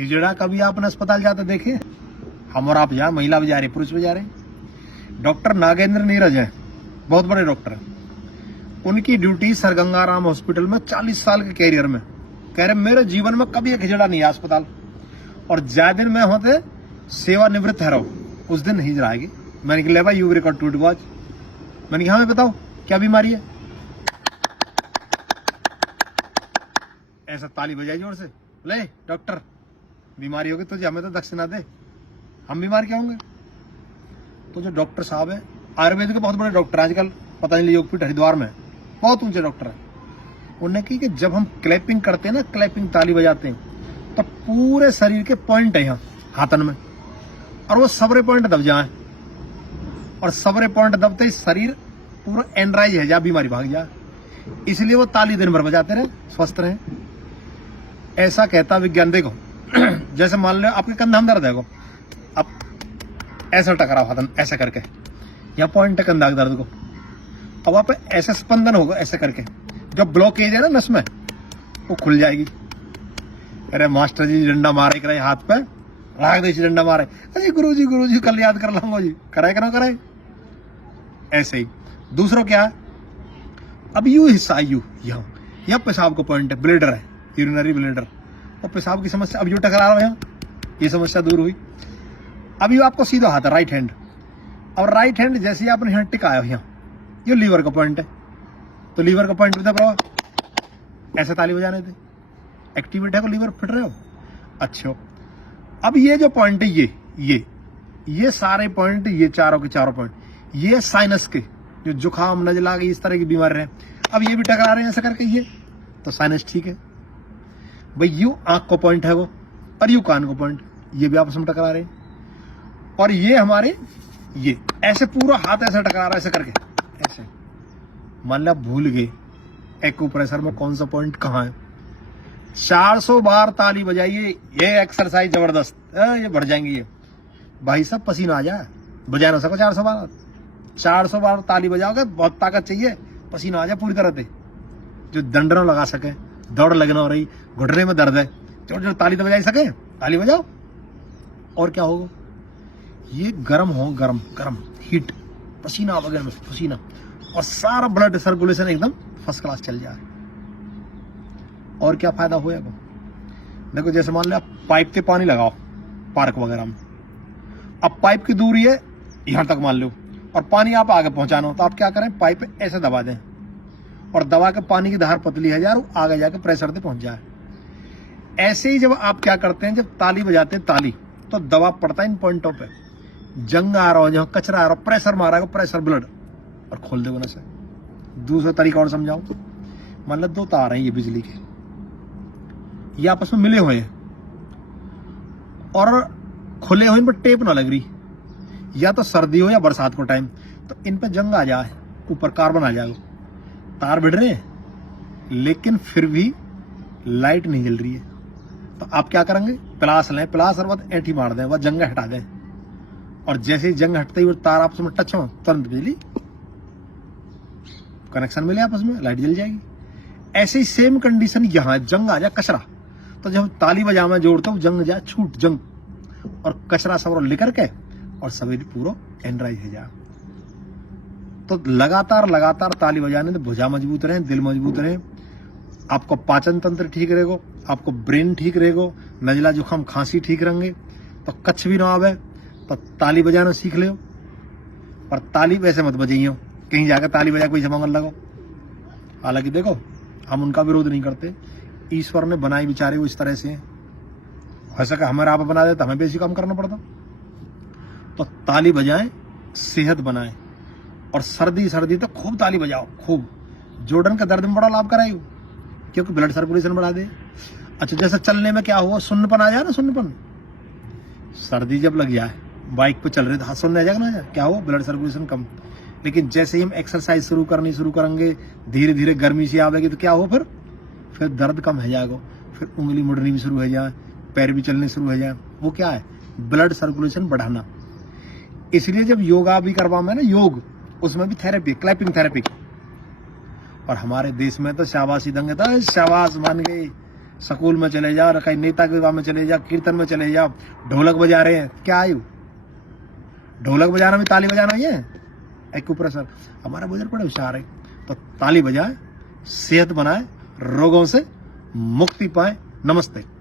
हिजड़ा कभी आपने अस्पताल जाते देखे? हम और आप जा, महिला भी जा रही, पुरुष भी जा रहे। डॉक्टर नागेंद्र नीरज हैं, बहुत बड़े डॉक्टर हैं। उनकी ड्यूटी सर गंगाराम हॉस्पिटल में 40 साल के कैरियर में, कह रहे मेरे जीवन में कभी एक हिजड़ा नहीं है अस्पताल, और ज्यादा दिन में होते सेवानिवृत्त है रहो, उस दिन हिजड़ा आएगी। मैंने कहा ले भाई यू रिकॉर्ड टू वॉच। मैंने कहा हमें बताओ क्या बीमारी है? ऐसा ताली बजाई जोर से, ले डॉक्टर बीमारी होगी तुझे, हमें तो दक्षिणा दे, हम बीमार क्या होंगे? तो जो डॉक्टर साहब है आयुर्वेद के बहुत बड़े डॉक्टर आजकल पतंजलि योगपीठ हरिद्वार में बहुत ऊंचे डॉक्टर है, उन्होंने कही कि जब हम क्लैपिंग करते हैं ना, क्लैपिंग ताली बजाते हैं, तो पूरे शरीर के पॉइंट है यहाँ हाथन में, और वो सबरे पॉइंट दब जाए, और सबरे पॉइंट दबते ही शरीर पूरा एनराइज है जा, बीमारी भाग जाए। इसलिए वो ताली दिन भर बजाते रहे, स्वस्थ रहे। ऐसा कहता विज्ञान। देखो जैसे मान लो आपके कंधा में दर्द है, अब ऐसा टकराओ हाथन ऐसे करके, यहाँ पॉइंट है कंधा के दर्द को, अब आप ऐसे स्पंदन होगा ऐसे करके, जो ब्लॉकेज है ना नस में वो खुल जाएगी। अरे मास्टर जी डंडा मारे करे हाथ पे, राग दे डंडा मारे, अरे गुरु जी कल याद कर लाऊंगा जी, कराए कि ना कराए। ऐसे ही दूसरों क्या है, अब यू हिस्सा यू यहाँ पेशाब को पॉइंट है, ब्लेडर है, यूरिनरी ब्लेडर, और पेशाब की समस्या अब यू टकरा रहा है यहाँ, ये समस्या दूर हुई। अब यू आपको सीधा हाथ है राइट हैंड, और राइट हैंड जैसे ही आपने यहाँ टिकाया यहाँ, ये लीवर का पॉइंट है, तो लीवर का पॉइंट बता प्रभा ऐसे ताली बजाने थे, एक्टिवेट है को लीवर फिट रहे हो। अच्छा अब ये जो पॉइंट है ये सारे पॉइंट, ये चारों के चारों पॉइंट, ये साइनस के जो जुकाम नजला की इस तरह की बीमारी है, अब ये भी टकरा रहे हैं ऐसा करके, ये तो साइनस ठीक है भाई। यू आंख को पॉइंट है वो, और यू कान को पॉइंट, ये भी आपस में टकरा रहे हैं। और ये हमारे ये ऐसे पूरा हाथ ऐसे टकरा रहा है ऐसे करके, ऐसे मान लो भूल गए एक्यूप्रेशर में कौन सा पॉइंट कहाँ है। 400 बार ताली बजाइए, ये एक्सरसाइज जबरदस्त, ये बढ़ जाएंगे ये भाई साहब, पसीना आ जाए, बजा ना सको 400 बार ताली बजाओगे, बहुत ताकत चाहिए, पसीना आ जाए पूरी तरह से, जो दंडरों लगा सके, दौड़ लगना हो रही, घुटने में दर्द है, जो ताली तो बजा सके, ताली बजाओ। और क्या होगा, ये गर्म हो, गर्म हीट, पसीना वगैरह में पसीना, और सारा ब्लड सर्कुलेशन एकदम फर्स्ट क्लास चल जाए। और क्या फायदा होएगा? देखो जैसे मान लो आप पाइप से पानी लगाओ पार्क वगैरह में, अब पाइप की दूरी है यहां तक मान लो, और पानी आप आगे पहुंचाना हो, तो आप क्या करें, पाइप ऐसे दबा दें, और दबा के पानी की धार पतली है यार, आगे जाके प्रेशर से पहुंच जाए। ऐसे ही जब आप क्या करते हैं, जब ताली बजाते हैं ताली, तो दबाव पड़ता है इन पॉइंटों पे, जंग आ रहा हो, जहां कचरा आ रहा हो, प्रेशर मारा है, प्रेशर ब्लड, और खोल दे से। दूसरा तरीका और समझाऊं, मान लो 2 तार हैं ये बिजली के, ये आपस में मिले हुए हैं, और खुले हुए इन पर टेप ना लग रही, या तो सर्दी हो या बरसात को टाइम, तो इन पे जंग आ जाए, ऊपर कार्बन आ जाएगा, तार भिड़ रहे हैं लेकिन फिर भी लाइट नहीं जल रही है, तो आप क्या करेंगे, प्लास लें, प्लास और बाद ऐंठी मार दें, वह जंग हटा दें, और जैसे ही जंग हटते ही वो तार आपस में टच हो, तुरंत बिजली कनेक्शन मिले, आपस में लाइट जल जाएगी। ऐसे ही सेम कंडीशन यहाँ, जंग आ जाए, कचरा, तो जब ताली बजा में जोड़ते हो, जंग जाए छूट जंग, और कचरा सब लेकर के, और सवेरे पूरा एनराइज है जा। तो लगातार ताली बजाने से भुजा मजबूत रहे, दिल मजबूत रहे, आपको पाचन तंत्र ठीक रहेगा, आपको ब्रेन ठीक रहेगा, नजला जुकाम खांसी ठीक रहेंगे, तो कच्छ भी ना आवे, तो ताली बजाना सीख ले। और ताली वैसे मत बजाइयो, कहीं जाकर ताली बजा कोई जमांगल लगो। हालांकि देखो हम उनका विरोध नहीं करते, ईश्वर ने बनाए बेचारे वो इस तरह से, हो सका हमारा आप बना दे तो हमें बेसी काम करना पड़ता। तो ताली बजाएं, सेहत बनाएं, और सर्दी तो खूब ताली बजाओ, खूब। जोड़न का दर्द में बड़ा लाभ कराई, क्योंकि ब्लड सर्कुलेशन बढ़ा दे। अच्छा जैसे चलने में क्या हुआ, सुन्नपन आ जाए ना, सुन्नपन, सर्दी जब लग जाए, बाइक पे चल रहे तो सुनने आ जाएगा ना, क्या हो, ब्लड सर्कुलेशन कम। लेकिन जैसे ही हम एक्सरसाइज शुरू करेंगे, धीरे धीरे गर्मी सी आवेगी, तो क्या हो, फिर दर्द कम हो जाएगा, फिर उंगली मुड़नी भी शुरू हो जाए, पैर भी चलने शुरू हो जाए। वो क्या है, ब्लड सर्कुलेशन बढ़ाना। इसलिए जब योगा भी करवा में ना, योग, उसमें भी थेरेपी, क्लैपिंग थेरेपी। और हमारे देश में तो शाबाशी देंगे, तो शाबाश मान गई, स्कूल में चले जाओ, कहीं नेता के विवाह में चले जाओ, कीर्तन में चले जाओ, ढोलक बजा रहे हैं, क्या आयु? ढोलक बजाना भी ताली बजाना ही है, एक्यूप्रेशर। हमारा बुजुर्ग बड़े होशियार है, तो ताली बजाए, सेहत बनाए, रोगों से मुक्ति पाए। नमस्ते।